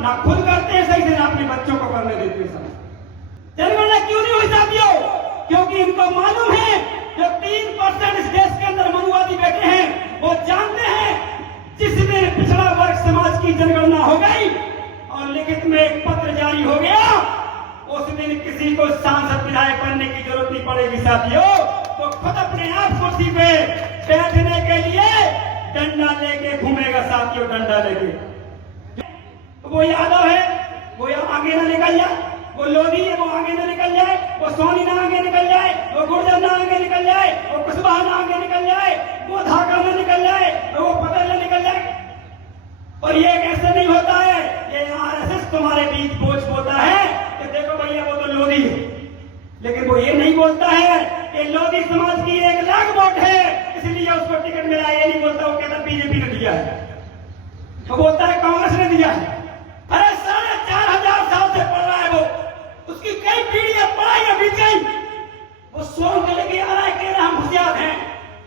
ना खुद करते हैं सही से, ना अपने बच्चों को करने देते हैं। जनगणना क्यों नहीं हुई साथियों? क्योंकि इनको मालूम है जो 3% इस देश के अंदर मनुवादी बैठे हैं वो जानते हैं जिस दिन पिछड़ा वर्ग समाज की जनगणना हो गई और लिखित में एक पत्र जारी हो गया, उस दिन किसी को सांसद विधायक बनने की जरूरत नहीं पड़ेगी साथियों। तो खुद अपने आप कुर्सी पे बैठने के लिए डंडा लेके घूमेगा साथियों, डंडा लेके। वो यादव है वो आगे ना निकल जाए, वो लोधी है वो आगे ना निकल जाए, वो सोनी ना आगे निकल जाए, वो गुर्जर ना आगे निकल जाए, वो कुशवाहा ना आगे निकल जाए, वो धाका ना निकल जाए, वो पटेल ना निकल जाए। और ये कैसे नहीं होता है? ये आरएसएस तुम्हारे बीच बोझ बोता है कि देखो भैया वो तो लोधी है, लेकिन वो ये नहीं बोलता है कि लोधी समाज की 1 लाख वोट है इसलिए उसको टिकट मिला। ये नहीं बोलता, वो कहता बीजेपी ने दिया है, वो बोलता है कांग्रेस ने दिया है। अरे 4,500 साल से पढ़ रहा है वो, उसकी कई पीढ़ियां पढ़ाई अभी गई, वो सोच के लेके आ रहा है कि हम होशियार हैं।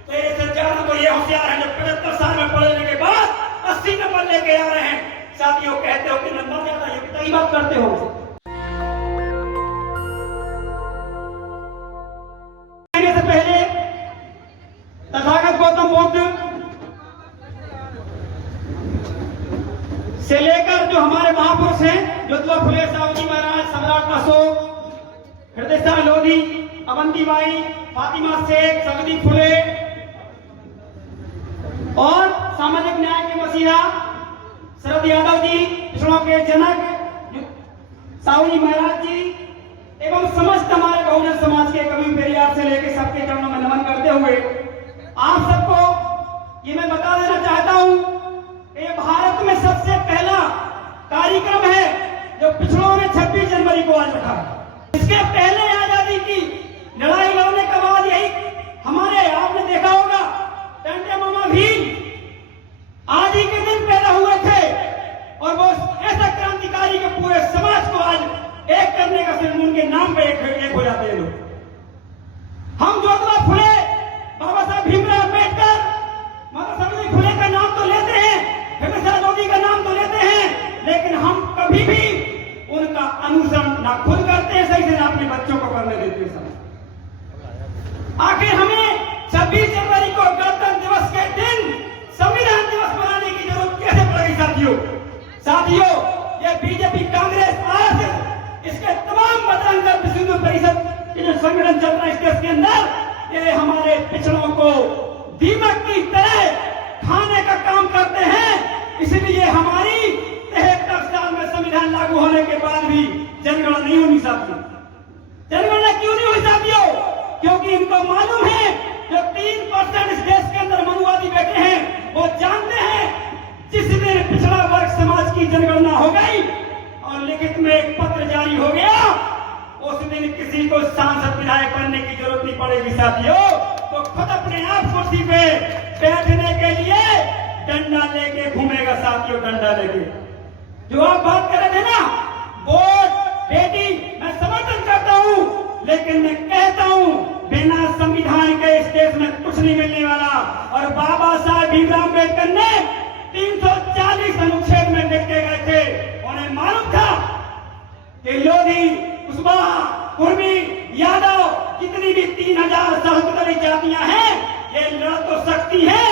तेरे से ज्यादा तो ये होशियार है जो 75 साल में पढ़ने के बाद 80 नंबर लेके आ रहे हैं। साथियों कहते हो कि नंबर ज्यादा, ये कितनी बात करते हो? कहने से पहले तथागत गौतम बुद्ध से लेकर जो हमारे महापुरुष हैं, ज्योतिबा फुले, साहूजी महाराज, सम्राट अशोक, हृदय शाह लोधी, अवंतीबाई, फातिमा शेख, सगदी फुले और सामाजिक न्याय के मसीहा शरद यादव जी, पिछड़ों के जनक साहूजी महाराज जी एवं समस्त हमारे बहुजन समाज के कवि पेरियार से लेकर सबके चरणों में नमन करते हुए आप सबको ये मैं बता देना चाहता हूं, ये भारत में सबसे पहला कार्यक्रम है जो पिछड़ों ने 26 जनवरी को आज रखा है। इसके पहले आजादी की लड़ाई लड़ने के बाद यही हमारे आपने देखा होगा टंडे मामा भील आज ही के दिन पैदा हुए थे और वो ऐसा क्रांतिकारी के पूरे समाज को आज एक करने का सिर्फ उनके नाम पे एक हो जाते हैं लोग। हम ज्योतिबा फुले, बाबा साहब भीमराव अम्बेडकर, माता सावित्री फुले का नाम तो लेते हैं, हृदय शाह लोधी का नाम तो लेते हैं, लेकिन हम कभी भी उनका अनुसरण ना खुद करते हैं सही से, ना अपने बच्चों को करने देते हैं। आखिर हमें 26 जनवरी को गणतंत्र दिवस के दिन संविधान दिवस मनाने की जरूरत कैसे पड़ेगी साथियों? साथियों ये बीजेपी, कांग्रेस, आरएसएस, इसके तमाम बजरंग दल, विश्व हिंदू परिषद के जो संगठन चल रहा है इस देश के अंदर, ये हमारे पिछड़ों को दीमक की तरह खाने का काम करते हैं। इसलिए हमारी 73 साल में संविधान लागू होने के बाद भी जनगणना नहीं होनी साथियों। जनगणना क्यों नहीं हुई साथियों? क्योंकि इनको मालूम है जो 3% इस देश के अंदर मनुवादी बैठे हैं वो जानते हैं जिस दिन पिछड़ा वर्ग समाज की जनगणना हो गई और लिखित में एक पत्र जारी हो गया, उस दिन किसी को सांसद विधायक बनने की जरूरत नहीं पड़ेगी साथियों। तो खुद अपने आप कुर्सी पे बैठने के लिए डंडा लेके घूमेगा साथियों, डंडा लेके। जो आप बात कर रहे थे ना वोट बेटी, मैं समर्थन करता हूं, लेकिन मैं कहता हूं बिना संविधान के इस देश में कुछ नहीं मिलने वाला। और बाबा साहब भीमराव अम्बेडकर ने 340 अनुच्छेद में लिख के गए थे, उन्हें मालूम था कि लोधी, कुशवाहा, कुर्मी, यादव, जितनी भी 3000 सहस्त्री जातियां हैं ये लड़ तो सकती है,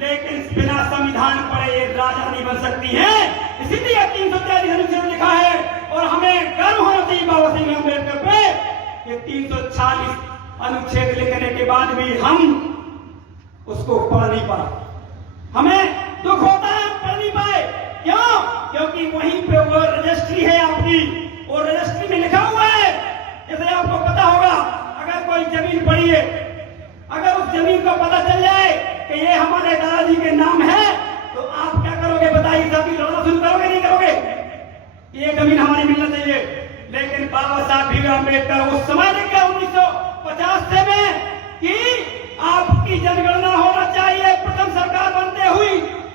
लेकिन बिना संविधान पढ़े ये राजा नहीं बन सकती है। इसीलिए 340 अनुच्छेद लिखा है और हमें गर्व होना चाहिए बाबा साहब अम्बेडकर पे कि 340 अनुच्छेद लिखने के बाद भी हम उसको पढ़ नहीं पाए। हमें दुख होता है हम पढ़ नहीं पाए। क्यों? क्योंकि वहीं पे वो रजिस्ट्री है आपकी, और रजिस्ट्री में लिखा हुआ है, जैसे आपको पता होगा अगर कोई जमीन पड़ी है, अगर उस जमीन को पता चल जाए कि ये हमारे दादाजी के नाम है तो आप क्या करोगे बताइए? सभी लड़ना शुरू करोगे नहीं करोगे? ये जमीन हमारी मिलना चाहिए। लेकिन बाबा साहब भीमराव अम्बेडकर उस समय लिख गए 1950 से में कि आपकी जनगणना होना चाहिए प्रथम सरकार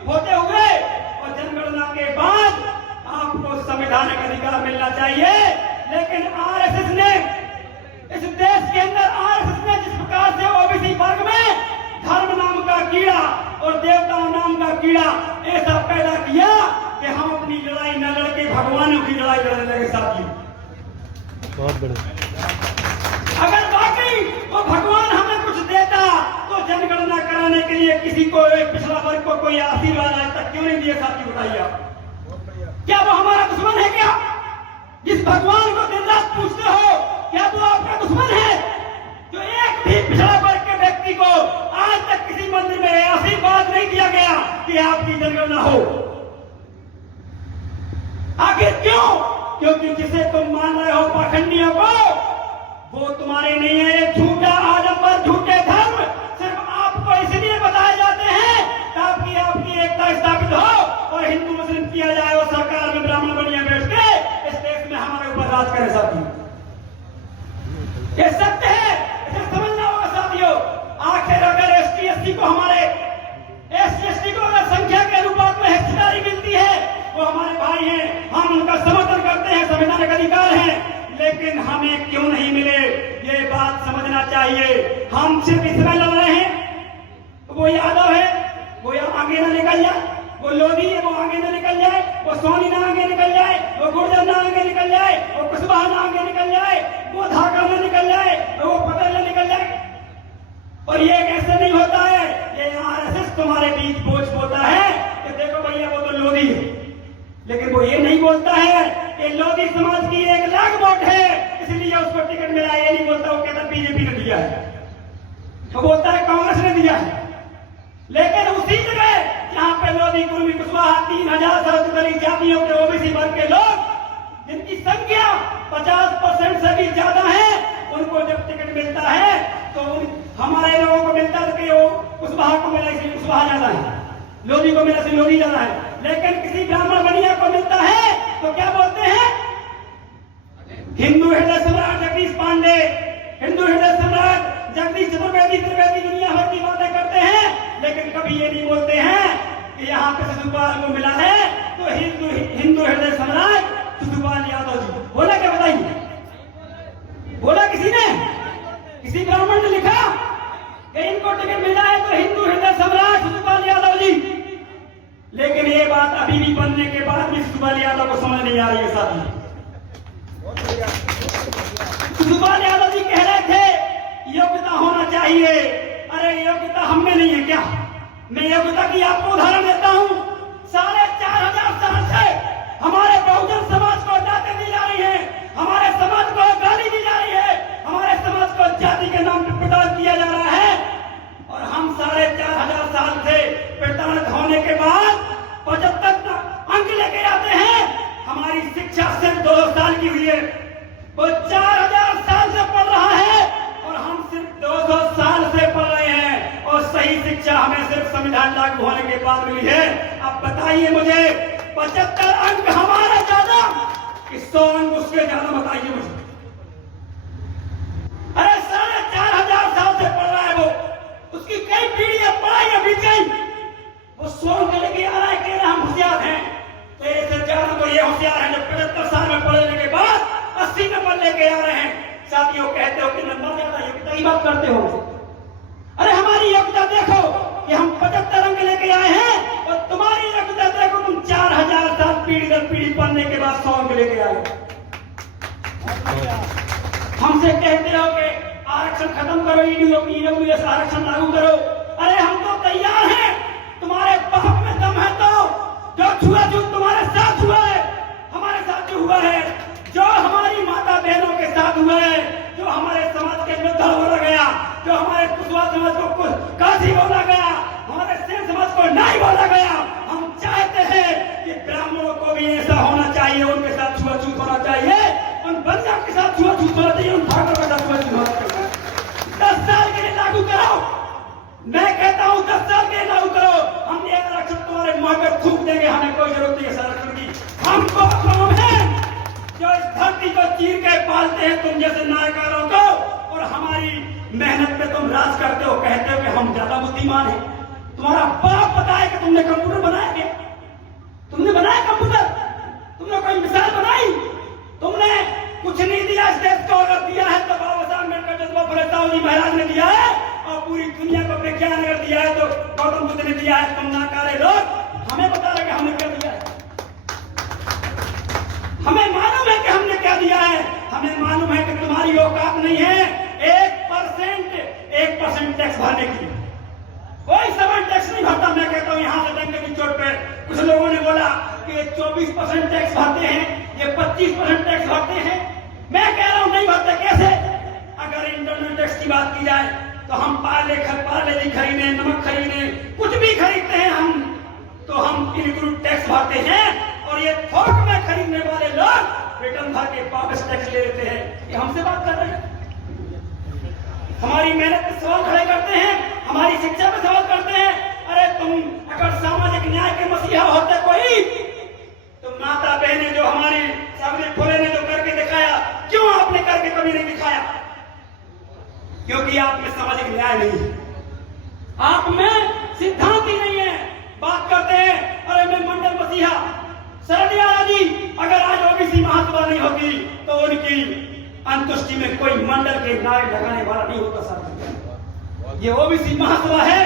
होते हुए, और जनगणना के बाद आपको संवैधानिक अधिकार मिलना चाहिए। लेकिन आरएसएस ने इस देश के अंदर जिस प्रकार से ओबीसी वर्ग में धर्म नाम का कीड़ा और देवताओं नाम का कीड़ा ऐसा पैदा किया कि हम अपनी लड़ाई न लड़ बहुत बढ़िया। अगर वाकई वो भगवान हमें कुछ देता तो जनगणना कराने के लिए किसी को, एक पिछड़ा वर्ग को कोई आशीर्वाद आज तक क्यों नहीं दिए? साथी बताइए आप, क्या वो हमारा दुश्मन है? क्या जिस भगवान को दिन रात पूछते हो, क्या वो आपका दुश्मन है? जो एक भी पिछड़ा वर्ग के व्यक्ति को आज तक किसी मंदिर में आशीर्वाद नहीं दिया गया कि आपकी जनगणना हो। आखिर क्यों? क्योंकि जिसे तुम मान रहे हो पाखंडियों को, वो तुम्हारे नहीं है। ये झूठा आडंबर, झूठे धर्म सिर्फ आपको इसलिए बताए जाते हैं ताकि आपकी एकता स्थापित हो और हिंदू मुस्लिम किया जाए और सरकार में ब्राह्मण बनिया बैठ के इस देश में हमारे ऊपर राज करे। साथी, ये सत्य है, इसे समझना होगा साथियों। आखिर अगर एसटी एससी को, हमारे एससी एसटी को अगर संख्या के अनुपात में हिस्सेदारी मिलती है, वो हमारे भाई हैं, हम उनका समर्थन करते हैं, संवैधानिक अधिकार है, लेकिन हमें क्यों नहीं मिले? ये बात समझना चाहिए। हम सिर्फ इसमें लड़ रहे हैं, वो यादव है वो आगे ना निकल जाए, वो लोधी है वो आगे ना निकल जाए, वो सोनी ना आगे निकल जाए, वो गुर्जर ना आगे निकल जाए, वो कुशवाहा ना आगे निकल जाए, वो धाकर ना निकल जाए, वो पटेल ना निकल जाए। और ये कैसे नहीं होता है? ये आरएसएस तुम्हारे बीच बोझ बोलता है कि देखो भैया वो तो लोधी है, लेकिन वो ये नहीं बोलता है कि लोधी समाज की 1 लाख वोट है इसलिए उसको टिकट मिला। ये नहीं बोलता, वो कहता बीजेपी ने दिया है, तो बोलता है कांग्रेस ने दिया है। लेकिन उसी जगह जहां पे लोधी, कुर्मी, कुशवाहा, 3000 से दलित जातियों के ओबीसी वर्ग के लोग, जिनकी संख्या 50% से भी ज्यादा है, उनको जब टिकट मिलता है तो हमारे लोगों को मिलता है कि वो कुशवाहा को मिला इसलिए कुशवाहा ज्यादा है, लोधी को मिला इसलिए लोधी ज्यादा है। लेकिन किसी ब्राह्मण बनिया को मिलता है तो क्या बोलते हैं? हिंदू हृदय सम्राट जगदीश पांडे, हिंदू हृदय सम्राट जगदीश चतुर्वेदी, त्रिवेदी दुनिया भर की बातें करते हैं, लेकिन कभी ये नहीं बोलते हैं कि यहाँ पे शिशुपाल को मिला है तो हिंदू हृदय सम्राट शिशुपाल यादव जी। बोला क्या? बताइए, बोला किसी ने? किसी ब्राह्मण ने लिखा कि इनको टिकट मिला है तो हिंदू हृदय सम्राट शिशुपाल यादव जी? लेकिन ये बात अभी भी बनने के बाद भी शिशुपाल यादव को समझ नहीं आ रही है। साथी, शिशुपाल यादव जी कह रहे थे योग्यता होना चाहिए। अरे योग्यता हमें नहीं है क्या? मैं योग्यता की आपको उदाहरण देता हूँ। 4500 साल से हमारे बहुजन समाज को डांटें दी जा रही है, हमारे समाज को गाली दी जा रही है, हमारे समाज को जाति के नाम पर प्रताड़ित किया जा रहा है। और हम 4500 साल से प्रताड़ित होने के बाद 75 अंक लेके आते हैं। हमारी शिक्षा सिर्फ 2 साल की हुई है, वो 4000 साल से पढ़ रहा है और हम सिर्फ 200 साल से पढ़ रहे हैं। और सही शिक्षा हमें सिर्फ संविधान लागू होने के बाद मिली है। अब बताइए मुझे, 75 अंक हमारा ज्यादा कि 100 अंक उसके ज्यादा? बताइए मुझे। अरे 4500 साल से पढ़ रहा है वो, उसकी कई पीढ़ियां पढ़ाई अभी कई, वो 100 अंक लेके आ रहा है, कह रहा हम होशियार हैं। तेरे से ज्यादा तो ये होशियार है जो 75 साल में पढ़ने के बाद 80 नंबर लेके आ रहे हैं। साथियों, कहते हो कि नंबर ज्यादा, योग्यता की बात करते हो। अरे हमारी योग्यता देखो कि हम 75 अंक लेके आए हैं और तुम्हारी योग्यता देखो, तुम 4000 साल पीढ़ी दर पीढ़ी पढ़ने के बाद 100 अंक लेके आए। हमसे कहते हो कि आरक्षण खत्म करो, ईडब्ल्यूएस आरक्षण लागू करो। अरे हम तो तैयार हैं, तुम्हारे बाप में दम है तो जो छुआछूत तुम्हारे साथ हुआ है, हमारे साथ जो हुआ है, जो हमारी माता बहनों के साथ हुआ है, जो हमारे समाज के विरुद्ध बोला गया, जो हमारे कुशवाहा समाज को काशी बोला गया, हमारे सेन समाज को नहीं बोला गया, हम चाहते हैं कि ब्राह्मणों को भी ऐसा होना चाहिए, उनके साथ छुआछूत होना चाहिए, उन बंजारों के साथ छुआछूत होना चाहिए, उन ठाकुर के साथ छुआछूत होना चाहिए। 10 साल के लिए लागू करो, मैं कहता हूँ 10 साल के लिए लागू करो। हम ये आरक्षण तुम्हारे मुंह पे थूक देंगे, हमें कोई जरूरत नहीं है आरक्षण की। हमको कौन है जो इस धरती को चीर के पालते हैं तुम जैसे नायकारों को, और हमारी मेहनत पे तुम राज करते हो, कहते हो कि हम ज्यादा बुद्धिमान हैं। तुम्हारा बाप बताए कि तुमने कंप्यूटर बनाया क्या? तुमने बनाया कंप्यूटर? तुमने कोई मिसाइल बनाई? तुमने कुछ नहीं दिया इस देश को। अगर दिया है तो बाबा साहब अम्बेडकर जज्बा फरेसाऊ जी महाराज ने दिया है, और पूरी दुनिया को विज्ञान अगर दिया है तो गौतम बुद्ध ने दिया है। तुम नाकारे लोग हमें बता रहे कि हमने क्या दिया है। हमें मालूम है कि हमने क्या दिया है, हमें मालूम है औकात नहीं है 1% टैक्स भरने की। कोई सामान टैक्स नहीं भरता। मैं कहता हूं यहां से डंके की चोट पे कुछ लोगों ने बोला कि 24% टैक्स भरते हैं, ये 25% टैक्स भरते हैं। मैं कह रहा हूं नहीं भरते। कैसे? अगर इंटरनल टैक्स की बात की जाए तो हम पार्ले खरीदे, नमक खरीदे, कुछ भी खरीदते हैं हम, तो हम इनक्लूड टैक्स भरते हैं। और ये थोक में खरीदने वाले लोग रिटर्न भर के वापस टैक्स ले लेते हैं। ये हमसे बात कर रहे हैं। हमारी मेहनत पे सवाल खड़े करते हैं, हमारी शिक्षा पे सवाल करते हैं। अरे तुम अगर सामाजिक न्याय के मसीहा होते कोई, तो माता बहने जो हमारे सामने खोले ने जो करके दिखाया, क्यों आपने करके कभी नहीं दिखाया? क्योंकि आप में सामाजिक न्याय नहीं है, आप में सिद्धांत ही नहीं है। बात करते हैं अरे मैं मंडल मसीहा। शरदिया जी, अगर आज ओबीसी महासभा नहीं होती तो उनकी अंतुष्टि में कोई मंडल के नारे लगाने वाला नहीं होता। सर, ये ओबीसी महासभा है।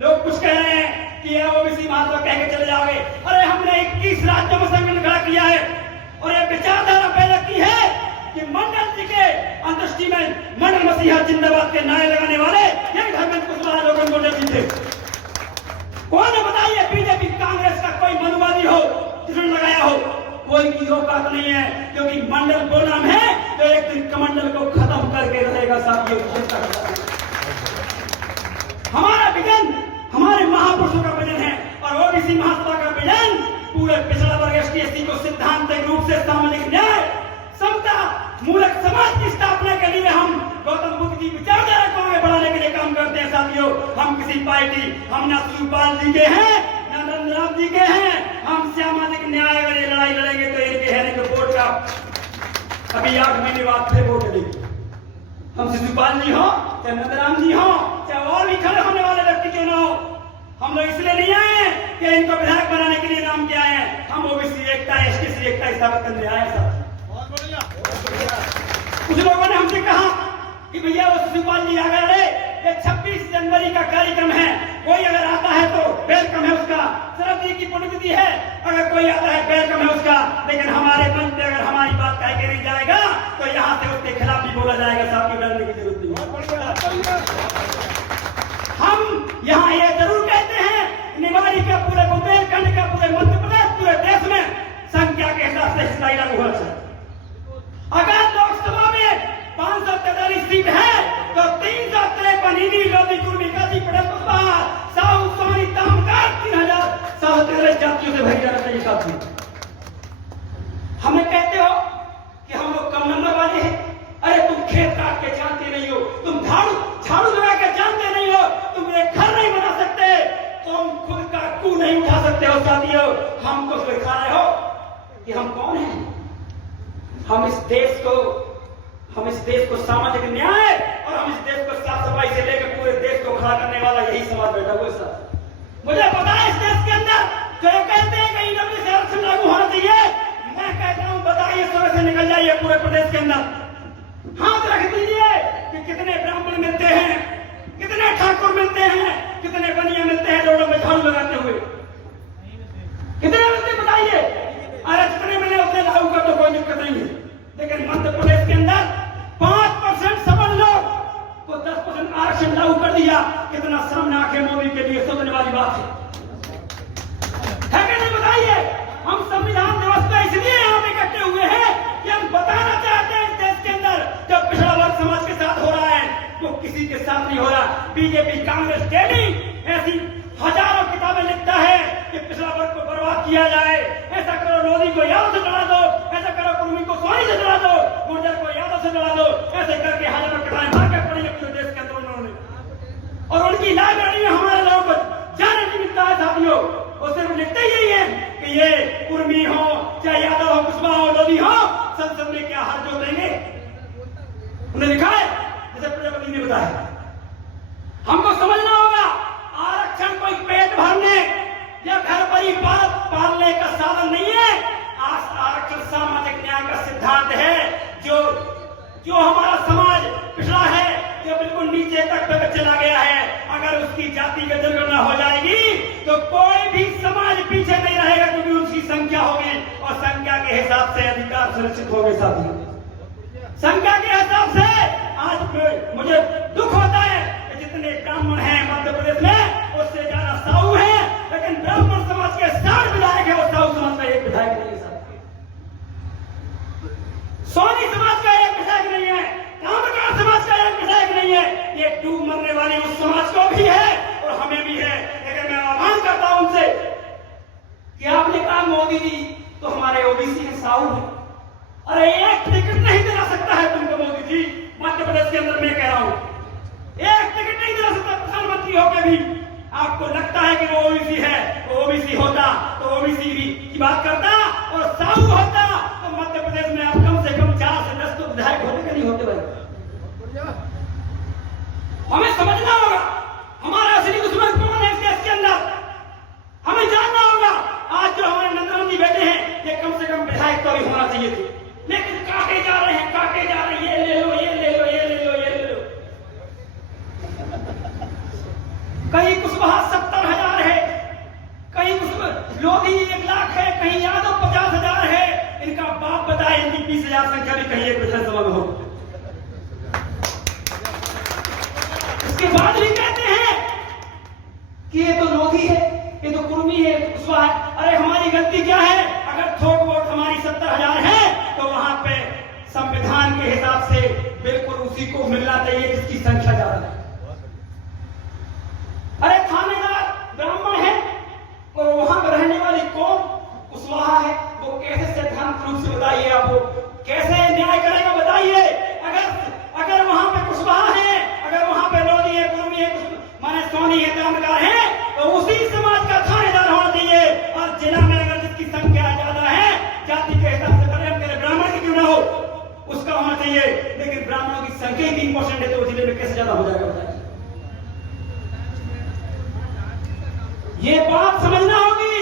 लोग कुछ कह रहे हैं कि ये ओबीसी महासभा कह के चले जाओगे। अरे हमने 21 राज्यों में संगठन खड़ा किया है और ये विचारधारा पैदा की है कि मंडल जी के अंतुष्टि में मंडल मसीहा जिंदाबाद के नारे लगाने वाले ये धर्मेंद्र कुशवाहा लोगों को नहीं थे। कौन है बताइए? बीजेपी कांग्रेस का कोई मनुवादी हो जिसने लगाया हो? कोई की औकात नहीं है। क्योंकि मंडल को नाम है तो एक दिन कमंडल को खत्म करके रहेगा। साथियों, हमारा विजन हमारे महापुरुषों का विजन है और ओबीसी महासभा का विजन पूरे पिछड़ा वर्ग एसटी को सिद्धांतिक रूप से सामाजिक न्याय, समता, मूलक समाज की स्थापना के लिए हम गौतम बुद्ध की विचारधारा को आगे बढ़ाने के लिए काम करते हैं। साथियों, हम किसी पार्टी, हम ना शिवपाल जी के हैं ना नंदराम जी के हैं। हम सामाजिक न्याय अगर ये लड़ाई लड़ेंगे तो इनके है नहीं तो वोट का अभी 8 महीने बाद फिर वोट देंगे। हम शिवपाल जी हो चाहे नंदराम जी हो चाहे और भी खड़े होने वाले व्यक्ति क्यों ना हो, हम लोग इसलिए नहीं आए कि इनको विधायक बनाने के लिए नाम किया है। हम ओबीसी एकता, एसटी एकता स्थापित करने आए। साथ कुछ लोगों ने हमसे कहा कि भैया वो शिवपाल जी आ गए, ये 26 जनवरी का कार्यक्रम है, कोई अगर आता है तो वेलकम है उसका। शरद जी की पुण्यतिथि है, अगर कोई आता है वेलकम है उसका। लेकिन हमारे मन पे अगर हमारी बात कह के नहीं जाएगा तो यहाँ से उसके खिलाफ भी बोला जाएगा। साहब की डरने की जरूरत नहीं। हम यहाँ ये जरूर कहते हैं, निवाड़ी का पूरे बुंदेलखंड का, पूरे मध्य प्रदेश, पूरे देश में संख्या के हिसाब से हिस्सा लागू होना चाहिए। अगर लोकसभा में 543 सीट है तो 353 इन्हीं लोधी कुर्मी गाजी पटेल कुशवाहा साहू सोनी तामकार 3713 जातियों से भरी जाना चाहिए। साथियों, हमें कहते हो कि हम लोग कम नंबर वाले हैं। अरे तुम खेत काट के जानते नहीं हो, तुम झाड़ू लगा के जानते नहीं हो, तुम एक घर नहीं बना सकते, तुम खुद का कू नहीं उठा सकते हो। साथियों, हमको सिखा रहे हो कि हम कौन हैं? हम इस देश को सामाजिक न्याय और हम इस देश को साफ सफाई से लेकर पूरे देश को खड़ा करने वाला यही समाज बैठा हुआ है। सर, मुझे पता है इस देश के अंदर जो कहते हैं कि ईडब्ल्यू से आरक्षण लागू होना चाहिए, मैं कहता हूं बताइए, समय से निकल जाइए पूरे प्रदेश के अंदर, हाथ रख दीजिए कि कितने ब्राह्मण मिलते हैं, कितने ठाकुर मिलते हैं, कितने बनिया मिलते हैं रोडों में झाड़ू लगाते हुए, कितने मिलते बताइए। अरे जितने मिले उतने लागू कर दो, कोई दिक्कत नहीं है। लेकिन मध्य प्रदेश के अंदर 5% सबल लोग को 10% आरक्षण लागू कर दिया। कितना शर्मनाक है, मोदी के लिए सोचने वाली बात है कि नहीं बताइए। हम संविधान दिवस पे इसलिए यहाँ पे इकट्ठे हुए हैं कि हम बताना चाहते हैं इस देश के अंदर जो पिछड़ा वर्ग समाज के साथ हो रहा है वो किसी के साथ नहीं हो रहा। बीजेपी कांग्रेस डेली ऐसी हजारों किताबें लिखता है कि पिछड़ा वर्ग को बर्बाद किया जाए, ऐसा करो मोदी को यादव से लड़ा दो, ऐसा करो कुर्मी को सोनी से लड़ा दो, गुर्जर को यादव से लड़ा दो, ऐसे करके हजारों कटाएं मार के पड़ी पूरे देश के अंदर उन्होंने। और उनकी लाइब्रेरी में हमारे लोगों को जाने नहीं मिलता है। साथियों, वो सिर्फ लिखते ही है कि ये कुर्मी हो चाहे यादव हो, कुशवाहा हो, लोधी हो, संसद में क्या हाथ जोड़ देंगे। उन्हें लिखा है जैसे प्रजापति ने बताया। हमको समझना होगा आरक्षण कोई पेट भरने या घर परिवार पालने का साधन नहीं है। आरक्षण सामाजिक न्याय का सिद्धांत है। जो हमारा समाज पिछड़ा है, जो बिल्कुल नीचे तक पे चला गया है, अगर उसकी जाति की जनगणना हो जाएगी तो कोई भी समाज पीछे नहीं रहेगा, क्योंकि उसकी संख्या होगी और संख्या के हिसाब से अधिकार सुनिश्चित होंगे। साथियों, संख्या के हिसाब मुझे दुख होता है कि जितने ब्राह्मण हैं मध्य प्रदेश में उससे ज्यादा साहू हैं, लेकिन ब्राह्मण समाज के 60 विधायक है और साहू समाज का एक विधायक नहीं है। सोनी समाज का एक विधायक नहीं है, कामकार समाज का एक विधायक नहीं है। ये डूब मरने वाली उस समाज को भी है और हमें भी है। लेकिन मैं आह्वान करता हूं उनसे कि आपने कहा मोदी जी तो हमारे ओबीसी के साहू हैं, अरे एक टिकट नहीं दिला सकता है तुमको मोदी जी। मध्य प्रदेश के अंदर मैं कह रहा हूं एक टिकट नहीं दिला सकता प्रधानमंत्री होकर भी। आपको लगता है कि वो ओबीसी है, वो ओबीसी होता तो ओबीसी भी की बात करता और साहू होता तो मध्य प्रदेश में आप कम से कम 4 से 10 तो विधायक होते कि नहीं होते भाई। हमें समझना होगा हमारा असली दुश्मन कौन है इस देश के अंदर, हमें जानना होगा। आज जो हमारे नंदराम जी बैठे हैं ये कम से कम विधायक तो भी होना चाहिए थे, लेकिन काटे जा रहे हैं, काटे जा रहे हैं। ये ले लो, ये ले लो, ये ले लो, ये ले लो। कहीं कुशवाहा 70,000 है, कहीं लोधी 1 लाख है, कहीं यादव 50,000 है। इनका बाप बताए इनकी 20,000 संख्या भी कहीं एक विधानसभा में हो। इसके बाद भी कहते हैं कि ये तो लोधी है, ये तो कुर्मी है, ये तो कुशवाहा है। अरे हमारी गलती क्या है? अगर थोक वोट हमारी 70,000 है तो वहां पे संविधान के हिसाब से बिल्कुल उसी को मिलना चाहिए जिसकी संख्या ज्यादा है। अरे थानेदार ब्राह्मण है और वहां पर रहने वाली कौन कुशवाहा है, वो कैसे सिद्धांत रूप से बताइए, आपको कैसे न्याय करेगा बताइए। अगर वहां पे कुशवाहा है, अगर वहां पे लोधी है, कुर्मी है, माने सोनी है, कामगार है, तो उसी समाज का थानेदार होना चाहिए। और जिला में अगर जिसकी संख्या ज्यादा है जाति के हिसाब से करे ब्राह्मण की क्यों ना हो उसका होना चाहिए। लेकिन ब्राह्मणों की संख्या 3% है तो जिले में कैसे ज्यादा हो जाएगा बताइए। ये बात समझना होगी।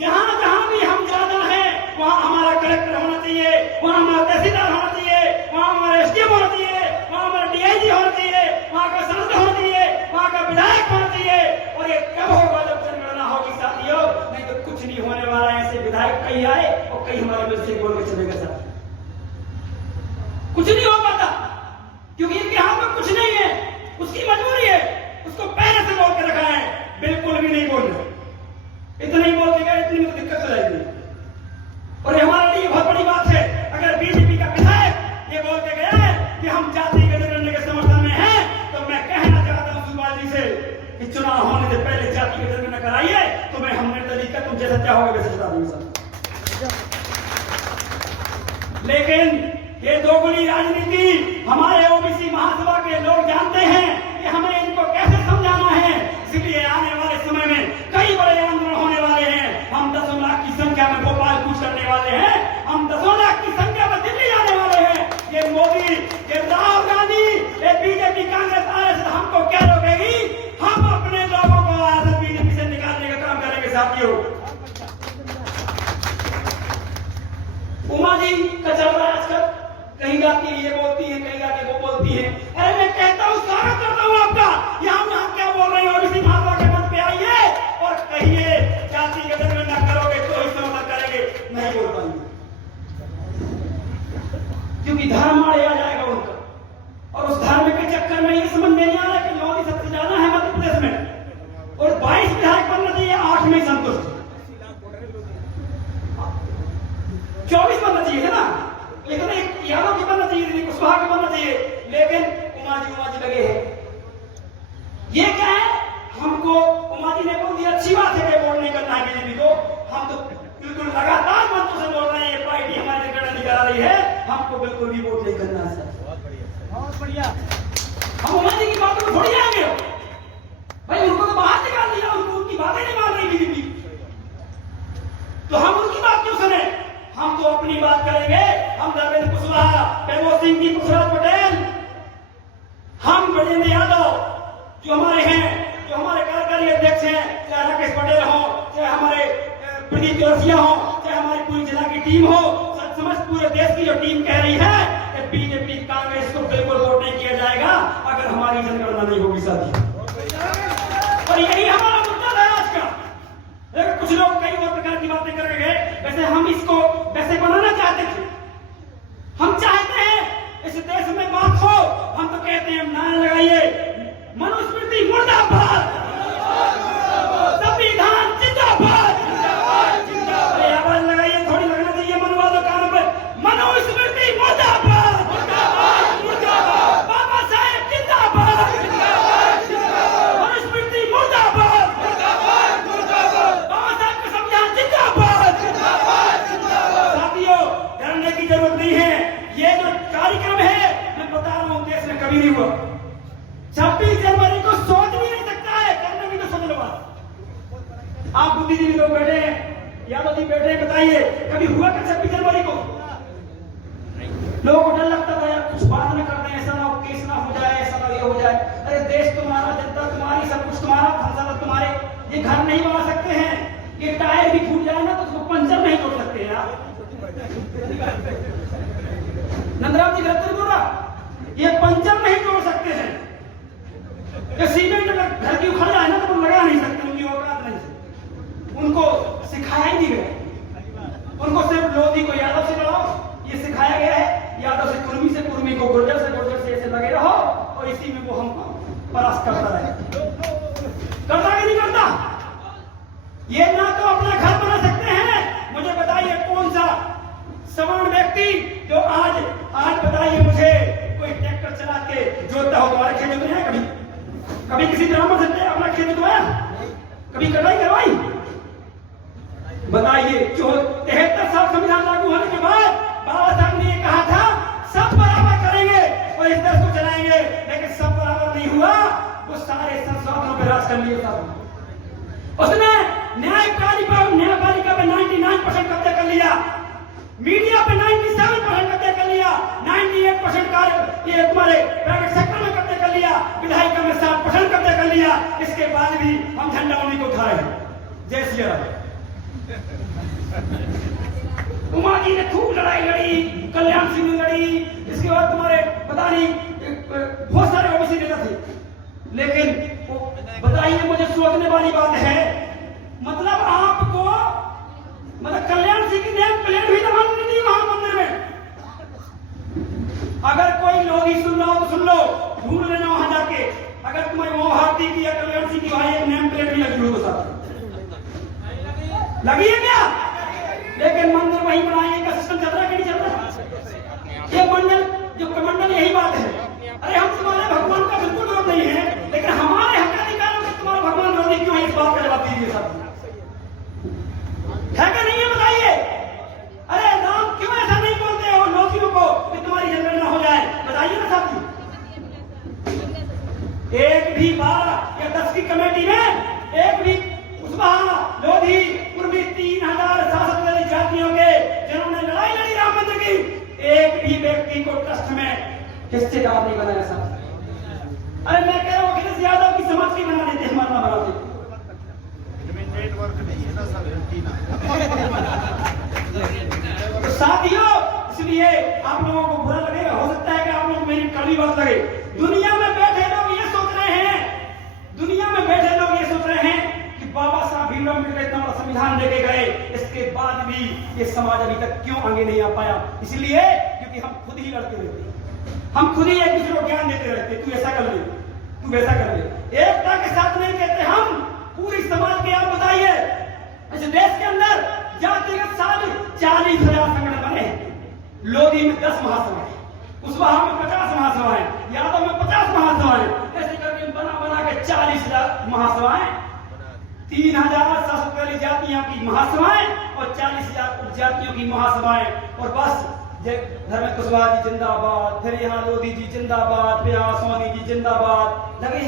जहां जहां भी हम ज्यादा है वहां हमारा कलेक्टर होना चाहिए, वहां हमारा तहसीलदार होना चाहिए, वहां हमारा एसडीएम होना चाहिए, वहां हमारा डीआईजी होना चाहिए, वहां का सांसद होना चाहिए, वहां का विधायक होना चाहिए। और ये कब होगा? जब जनगणना होगी साथियों, नहीं तो कुछ नहीं होने वाला है। ऐसे विधायक कई आए और कई हमारे में से बोल के चले गए साथ, कुछ नहीं हो पाता क्योंकि इनके हाथ में कुछ नहीं है। उसकी मजबूरी है, उसको पहले से बोल के रखा है, बिल्कुल भी नहीं बोल रहे। इतना ही बोल के गए, इतनी में दिक्कत हो जाएगी। और ये हमारे लिए बहुत बड़ी बात है। अगर बीजेपी का विधायक ये बोल के गया है कि हम जातिगत जनगणना के समर्थन में हैं, तो मैं कहना चाहता हूं सुखपाल जी से कि चुनाव होने से पहले जातिगत जनगणना कराइए, तो मैं हमने तरीका तुम जैसा चाहोगे वैसे चला दूंगा। लेकिन ये दोगुनी राजनीति हमारे ओबीसी महासभा के लोग जानते हैं कि हमें इनको कैसे समझाना है। इसलिए आने वाले समय में कई बड़े आंदोलन होने वाले हैं। हम 10 लाख की संख्या में भोपाल कूच करने वाले हैं, हम 10 लाख की संख्या में दिल्ली जाने वाले हैं। ये मोदी, ये राहुल गांधी, ये बीजेपी, कांग्रेस, आरएसएस हमको क्या रोकेगी? हम अपने लोगों को आरएसएस बीजेपी से निकालने का काम करेंगे साथियों। उमा जी का चल रहा है आजकल, कहीं जाती ये बोलती है, कहीं जाके वो बोलती है। अरे मैं कहता हूं, स्वागत करता हूं आपका। यहाँ क्या बोल रहे हैं? ओबीसी महासभा के मंच पे आइए और कहिए जाति का जनगणना करोगे तो ही समर्थन करेंगे। नहीं बोल पाएंगे क्योंकि धर्म आड़े आ जाएगा उनका। और उस धर्म के चक्कर में ये समझ में नहीं आ रहा कि लोधी सबसे ज्यादा है मध्य प्रदेश में और 22 विधायक बनना चाहिए, 8 में संतुष्ट, 24 बनना चाहिए है ना। लेकिन एक यादव की बनना चाहिए, कुशवाहा की बनना चाहिए, लेकिन उमा जी लगे हैं। ये क्या है? हमको उमा जी ने बोल दिया अच्छी बात है कि वोट नहीं करना है बीजेपी को। हम तो बिल्कुल लगातार मंचों से बोल रहे हैं ये पार्टी हमारी जनगणना नहीं करा रही है, हमको बिल्कुल भी वोट नहीं करना है सर। बहुत बढ़िया। हम उमा जी की बातों को थोड़ी आएंगे भाई, उनको तो बाहर निकाल दिया, उनको उनकी बातें नहीं मान रही बीजेपी, तो हम उनकी बात क्यों सुने? हम तो अपनी बात करेंगे। हम धर्मेंद्र कुशवाहा, प्रमोद सिंह जी, पुष्पराज पटेल, हम ब्रजेंद्र यादव जो हमारे हैं, जो हमारे कार्यकारी अध्यक्ष हैं, चाहे राकेश पटेल हो, चाहे हमारे प्रदीप जोशिया हो, चाहे हमारी पूरी जिला की टीम हो, समस्त पूरे देश की जो टीम कह रही है कि बीजेपी कांग्रेस को बिल्कुल वोट नहीं किया जाएगा अगर हमारी जनगणना नहीं होगी साथी। और यही हमारा मुद्दा है आज का। लेकिन कुछ लोग कई और प्रकार की बातें कर रहे हैं, वैसे हम इसको वैसे बनाना चाहते थे। हम चाहते हैं इस देश में बात हो, हम तो कहते हैं नारा लगा कभी नहीं हुआ। 26 जनवरी को सोच भी नहीं सकता है, करने भी तो सोच लो बात। आप बुद्धिजीवी लोग बैठे हैं, यादव जी बैठे हैं, बताइए कभी हुआ क्या 26 जनवरी को? लोगों को डर लगता था यार कुछ बात न कर दें, ऐसा ना हो, केस ना हो जाए, ऐसा ना ये हो जाए। अरे देश तुम्हारा, जनता तुम्हारी, सब कुछ तुम्हारा, संसाधन तुम्हारे, ये घर नहीं बना सकते हैं, ये टायर भी फूट जाए ना तो उसको पंचर नहीं तोड़ सकते हैं यार। नंदराम जी गलत बोल रहा, ये पंचर नहीं तोड़ सकते हैं। ये सीमेंट अगर घर की उखड़ जाए ना तो वो लगा नहीं सकते, उनकी औकात नहीं। उनको सिखाया ही नहीं गया, उनको सिर्फ लोधी को यादव से लड़ाओ ये सिखाया गया है, यादव से कुर्मी को गुर्जर से ऐसे लगे रहो और इसी में वो हमको परास्त करता है। करता कि नहीं करता? ये ना तो अपना घर बना सकते हैं। मुझे बताइए कौन सा सवर्ण व्यक्ति जो आज बताइए मुझे कोई ट्रैक्टर चला के जोतता हो? तुम्हारे खेत में है कभी किसी ब्राह्मण से अपना खेत जोतवाया? कभी कटाई करवाई? बताइए जो 73 साल संविधान लागू होने के बाद बाबा साहब ने कहा था सब बराबर करेंगे और इस देश को चलाएंगे, लेकिन सब बराबर नहीं हुआ। वो सारे संसाधनों पे राज कर लिए था। उसने न्यायपालिका पे 99% कब्जा कर लिया, मीडिया पे 97% कब्जा कर लिया, 98% कार्य ये तुम्हारे प्राइवेट सेक्टर में कब्जा कर लिया, विधायिका में 60% कब्जा कर लिया। इसके बाद भी हम झंडा उन्हीं को उठा रहे हैं। जय श्री राम। उमा जी ने खूब लड़ाई लड़ी, कल्याण सिंह ने लड़ी, इसके बाद तुम्हारे पता नहीं बहुत सारे ओबीसी नेता थे, लेकिन बताइए मुझे सोचने वाली बात है, मतलब आपको कल्याण सिंह की नेम प्लेट भी दबानी नहीं वहां मंदिर में। अगर कोई लोग ही सुन रहा हो तो सुन लो, ढूंढ लेना वहां जाके, अगर तुम्हें वो भारती की या कल्याण सिंह की वहां एक नेम प्लेट भी लगी हो तो साथ लगी है क्या? लेकिन मंदिर वही बनाएंगे का सिस्टम चल रहा है कि नहीं चल रहा? ये मंडल जो कमंडल यही बात है। अरे हम तुम्हारे भगवान का बिल्कुल विरोध नहीं है, लेकिन हमारे हक अधिकारों में तुम्हारा भगवान विरोधी क्यों है? इस बात का जवाब दीजिए साहब, है कि नहीं है बताइए? अरे राम क्यों ऐसा नहीं बोलते हो लोधियों को कि तुम्हारी जनगणना हो जाए? बताइए ना साहब। एक भी बार या 10 की कमेटी में एक भी कुशवाहा, लोधी, कुर्मी 3000 शासक वाली जातियों के जिन्होंने लड़ाई लड़ी राम मंदिर की, एक भी व्यक्ति को ट्रस्ट में हिस्सेदार नहीं बनाया साहब। अरे मैं कह रहा हूँ अखिलेश यादव की समाज की बना देते, हमारा ना बनाते। तो साथियों, इसलिए आप लोगों को बुरा लगेगा, हो सकता है कि आप लोग मेरी कड़वी बात लगे। दुनिया में बैठे लोग ये सोच रहे हैं कि बाबा साहब भीमराव अम्बेडकर इतना बड़ा संविधान लेके गए, इसके बाद भी ये समाज अभी तक क्यों आगे नहीं आ पाया? इसलिए क्योंकि हम खुद ही लड़ते रहते, हम खुद ही एक दूसरे को ज्ञान देते रहते, तू ऐसा कर ले, तू वैसा कर ले। एकता के साथ नहीं कहते हम, पूरी समाज के। आप बताइए इस देश के अंदर जातिगत 40,000 संगठन बने, लोधी में 10 महासभाएं, कुशवाहा में 50 महासभाएं, यादव में 50 महासभाएं, ऐसे करके बना के 40,000 महासभाएं, 3000 शासक वाली जातियों की महासभाएं और 40,000 उपजातियों की महासभाएं। और बस धर्मेंद्र कुशवाहा जी जिंदाबाद, फिर यहाँ लोधी जी जिंदाबाद, फिर यहाँ सोनी जी जिंदाबाद लगे।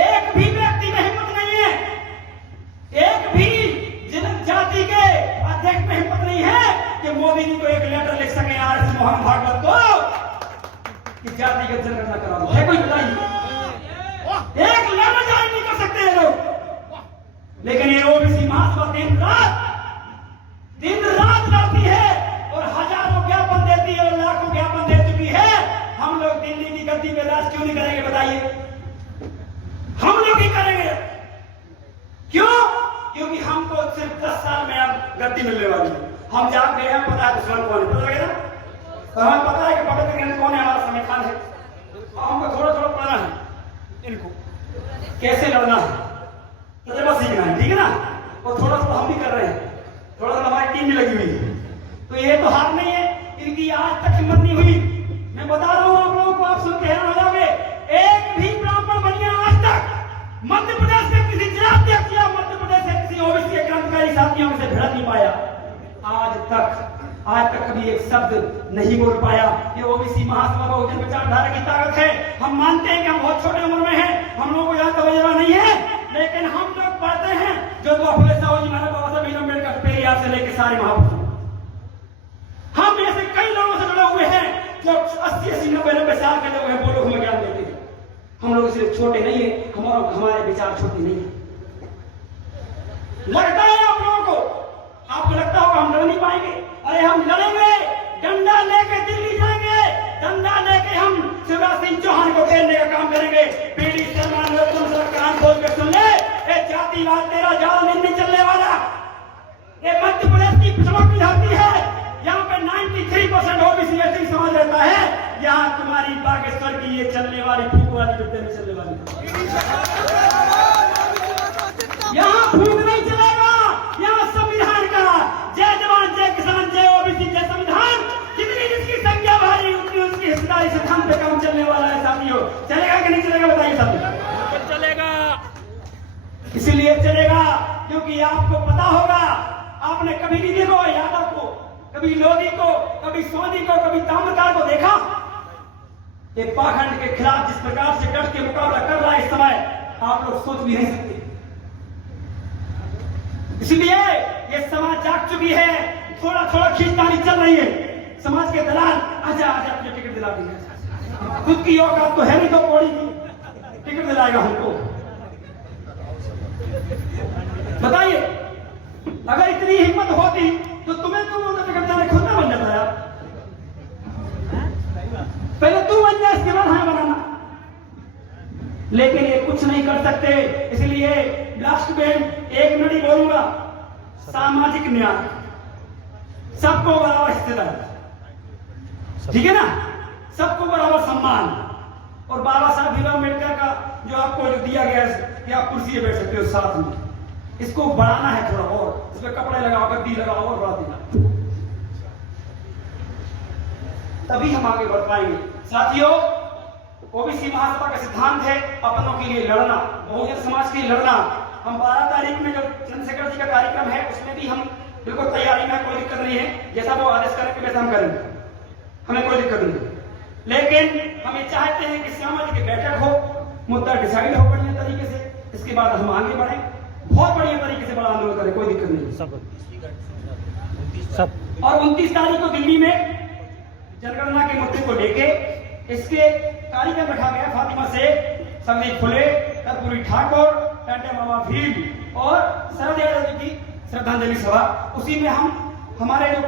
एक भी व्यक्ति में हिम्मत नहीं है, एक भी जाति के अध्यक्ष में हिम्मत नहीं है कि मोदी जी को एक लेटर लिख सके आरएस मोहन भागवत को कि जातिगत जनगणना करा दो। है कोई बताइए? एक लेटर जारी नहीं कर सकते हैं लोग। लेकिन ये ओबीसी महासभा दिन रात लड़ती है और हजारों ज्ञापन देती है और लाखों ज्ञापन दे चुकी है। हम लोग दिल्ली की गद्दी पे राज क्यों नहीं करेंगे बताइए? हम लोग ही करेंगे। क्यों? क्योंकि हमको सिर्फ 10 साल में अब गद्दी मिलने वाली है। हम जाग गए हैं, पता है दुश्मन कौन है, पता लगेगा। तो हमें पता है कि पवित्र ग्रंथ कौन है, हमारा संविधान है। और हमको थोड़ा थोड़ा पढ़ना है इनको कैसे लड़ना है, तजुर्बा सीखना है, ठीक है ना। और थोड़ा सा हम भी कर रहे हैं, थोड़ा सा हमारी टीम भी लगी हुई है। तो ये तो हार नहीं है, इनकी आज तक हिम्मत नहीं हुई। मैं बता रहा हूं आप लोगों को, आप सुन के हैरान हो जाओगे। एक भी ब्राह्मण बनिया आज तक मध्य प्रदेश में किसी जिलाध्यक्ष या मध्य प्रदेश से किसी ओबीसी के क्रांतिकारी साथियों से भिड़ नहीं पाया। आज तक कभी एक शब्द नहीं बोल पाया। ये ओबीसी महासभा बहुजन विचारधारा की ताकत है। हम मानते हैं कि हम बहुत छोटे उम्र में हैं, हम लोगों को यहाँ तवज्जो नहीं है, लेकिन हम लोग पढ़ते हैं जो फुले साहू जी, महाराज बाबा साहब भीमराव अम्बेडकर, पेरियार से लेकर सारे महापुरुष, हम ऐसे कई लोगों से जुड़े हुए हैं जो 80-90 साल के लोग हैं, वो लोग हमें ज्ञान देते हैं। हम लोग सिर्फ छोटे नहीं है, हमारे विचार छोटे नहीं है। लगता है आप लोगों को, आपको लगता होगा हम लड़ नहीं पाएंगे, अरे हम लड़ेंगे, डंडा लेके दिल्ली जाएंगे, डंडा लेके हम शिवराज सिंह चौहान को घेरने का काम करेंगे। पीडी शर्मा ने कान खोल के सुन ले, ये जातिवाद तेरा जाल नहीं चलने वाला। ये मध्य प्रदेश की पिछड़ों की धरती है, यहाँ पे 93% ओबीसी एसटी समाज रहता है, यहाँ तुम्हारी बागेश्वर की ये चलने वाली फूक वाली विद्या नहीं चलने वाली, यहाँ फूक नहीं चलेगा, यहाँ संविधान का जय जवान जय किसान जय ओबीसी जय संविधान, जितनी जिसकी संख्या भारी उतनी उसकी हिस्सेदारी सिद्धांत पे काम चलने वाला है साथियों। चलेगा कि नहीं चलेगा बताइए साथियों? चलेगा, इसीलिए चलेगा क्योंकि आपको पता होगा, आपने कभी नहीं देखो यादव को, कभी लोधी को, कभी सोनी को, कभी ताम्रकार को देखा? ये पाखंड के खिलाफ जिस प्रकार से डट के मुकाबला कर रहा है इस समय, आप लोग सोच भी नहीं सकते। इसलिए ये समाज जाग चुकी है, थोड़ा थोड़ा खींचतानी चल रही है। समाज के दलाल आजा आजा अपने टिकट दिला देंगे, खुद की औकात तो है नहीं तो कोड़ी की टिकट दिलाएगा हमको। बताइए, अगर इतनी हिम्मत होती तो तुम्हें तुम उनका टिकट देने खुद ना बन जाता यार। पहले तू बन जाए, इसके बाद हमें बनाना। लेकिन ये कुछ नहीं कर सकते, इसलिए लास्ट में एक मिनट ही बोलूंगा। सामाजिक न्याय, सबको बराबर हिस्सेदारी, ठीक है ना, सबको बराबर सम्मान, और बाबा साहब भीमराव अम्बेडकर का जो आपको दिया गया है कि आप कुर्सी पे बैठ सकते हो साथ में, इसको बढ़ाना है थोड़ा और, इसमें कपड़े लगाओ, गद्दी लगाओ और बढ़ा देना, तभी हम आगे बढ़ पाएंगे। साथियों, ओबीसी महासभा का सिद्धांत है अपनों के लिए लड़ना, बहुजन समाज के लिए लड़ना। हम 12 तारीख में जो चंद्रशेखर जी का कार्यक्रम है उसमें भी हम बिल्कुल तैयारी में, कोई दिक्कत नहीं है, जैसा वो आदेश करेंगे वैसा हम करेंगे, हमें कोई दिक्कत नहीं। लेकिन हम ये चाहते हैं कि श्यामा जी की बैठक हो, मुद्दा डिसाइड हो बढ़िया तरीके से, इसके बाद हम आगे बढ़े, बहुत बढ़िया तरीके से बड़ा आंदोलन करें, कोई दिक्कत नहीं सब। और 29 तारीख को दिल्ली में जनगणना के मुद्दे को लेके इसके कार्यक्रम रखा गया, फातिमा शेख, संदीप फुले, कर्पूरी ठाकुर, टाटा मामा भीम और शरद यादव जी की श्रद्धांजलि सभा। उसी में हम हमारे जो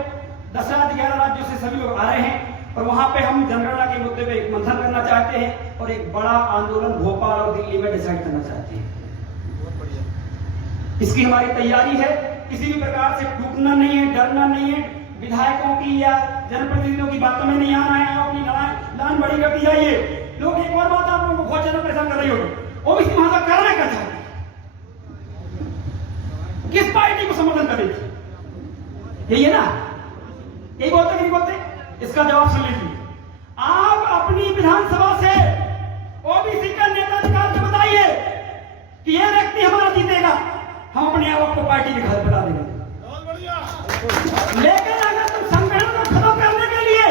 10 राज्य 11 राज्यों से सभी लोग आ रहे हैं, और वहां पे हम जनगणना के मुद्दे पे मंथन करना चाहते हैं और एक बड़ा आंदोलन भोपाल और दिल्ली में डिसाइड करना चाहते हैं। इसकी हमारी तैयारी है, किसी भी प्रकार से टूटना नहीं है, डरना नहीं है, विधायकों की या जनप्रतिनिधियों की बातों में नहीं आना है, अपनी लान बड़ी करती जाइए। लोग एक और बात आप लोगों को बहुत ज्यादा परेशान कर रही होगी, ओबीसी महासभा करना क्या चाहते, किस पार्टी को समर्थन करेंगे, यही है ना, यही बोलते कि नहीं बोलते? इसका जवाब सुन लीजिए। आप अपनी विधानसभा से ओबीसी का नेता निकाल के बताइए कि यह व्यक्ति हमारा जीतेगा, हम अपने आप को पार्टी के घर बता देंगे। लेकिन अगर तुम संगठन को खत्म करने के लिए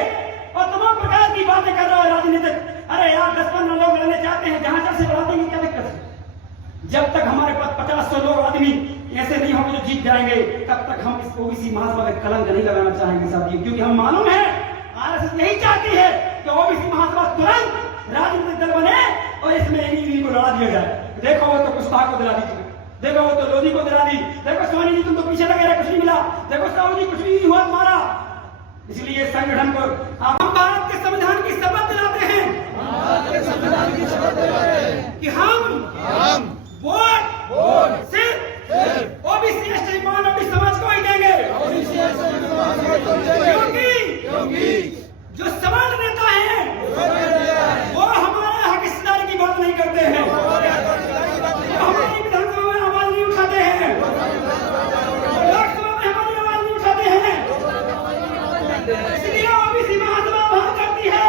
और तमाम प्रकार की बातें कर रहे हो राजनीतिक, अरे यार 10-15 लोग लड़ने चाहते हैं, जहां से बढ़ा देंगे, क्या दिक्कत है? जब तक हमारे पास 50-100 लोग आदमी ऐसे नहीं होंगे जो जीत जाएंगे, तब तक हम इस ओबीसी महासभा में कलंक नहीं लगाना चाहेंगे साथियों, क्योंकि हम मालूम है आरएसएस यही चाहती है कि ओबीसी महासभा तुरंत राजनीतिक दल बने और इसमें इन्हीं को लड़ा दिया जाए। देखो वो तो कुशवाहा को दिला दी, देखो वो तो लोधी को दिला दी, देखो सोनी जी तुम तो पीछे लगे रहे, कुछ नहीं मिला, देखो साहू जी कुछ भी नहीं हुआ तुम्हारा। इसलिए संगठन को हम भारत के संविधान की शपथ दिलाते हैं कि हम वोट सिर्फ ओबीसी एसटी माइनॉरिटी समाज को ही देंगे, क्योंकि जो समान नेता हैं वो हमारे हक हिस्सेदारी की बात नहीं करते हैं, हमारी विधानसभा में आवाज नहीं उठाते हैं, लोकसभा में हमारी आवाज नहीं उठाते हैं। इसलिए ओबीसी महासभा बात करती है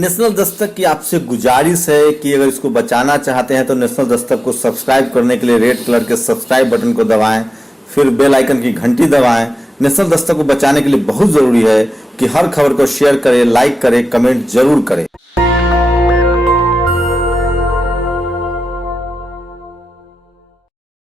नेशनल दस्तक की आपसे गुजारिश है कि अगर इसको बचाना चाहते हैं तो नेशनल दस्तक को सब्सक्राइब करने के लिए रेड कलर के सब्सक्राइब बटन को दबाएं, फिर बेल आइकन की घंटी दबाएं। नेशनल दस्तक को बचाने के लिए बहुत जरूरी है कि हर खबर को शेयर करें, लाइक करें, कमेंट जरूर करें।